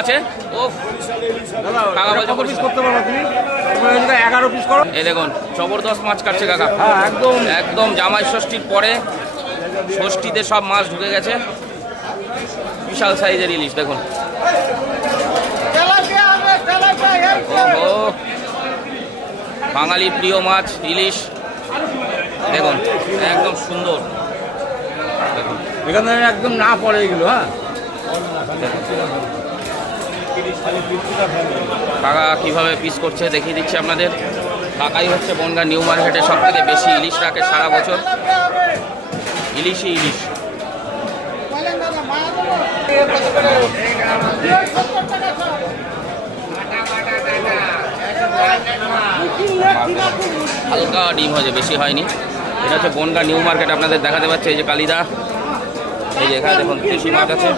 আছে। ও কাকা বলছে কত পিস করতে পারো তুমি? 11 পিস করো। এই দেখুন জবরদস্ত মাছ কাটছে কাকা। হ্যাঁ একদম একদম জামাই ষষ্ঠীর পরে ষষ্ঠীতে সব মাছ ঢুকে গেছে। বিশাল সাইজের ইলিশ দেখুন। ওহো, বাঙালির প্রিয় মাছ ইলিশ দেখুন, একদম সুন্দর। দেখুন এখানে একদম না পড়ে এগুলো। হ্যাঁ কাকা কীভাবে পিস করছে দেখিয়ে দিচ্ছে আপনাদের। কাকাই হচ্ছে বনগাঁ নিউ মার্কেটে সব থেকে বেশি ইলিশ রাখে সারা বছর। ইলিশই ইলিশ। হালকা ডিম হয়েছে, বেশি হয়নি। এটা হচ্ছে বনগাঁ নিউ মার্কেট, আপনাদের দেখাতে পাচ্ছে। এই যে কালিদা, এই যে এখানে দেখুন দেশি মাছ আছে।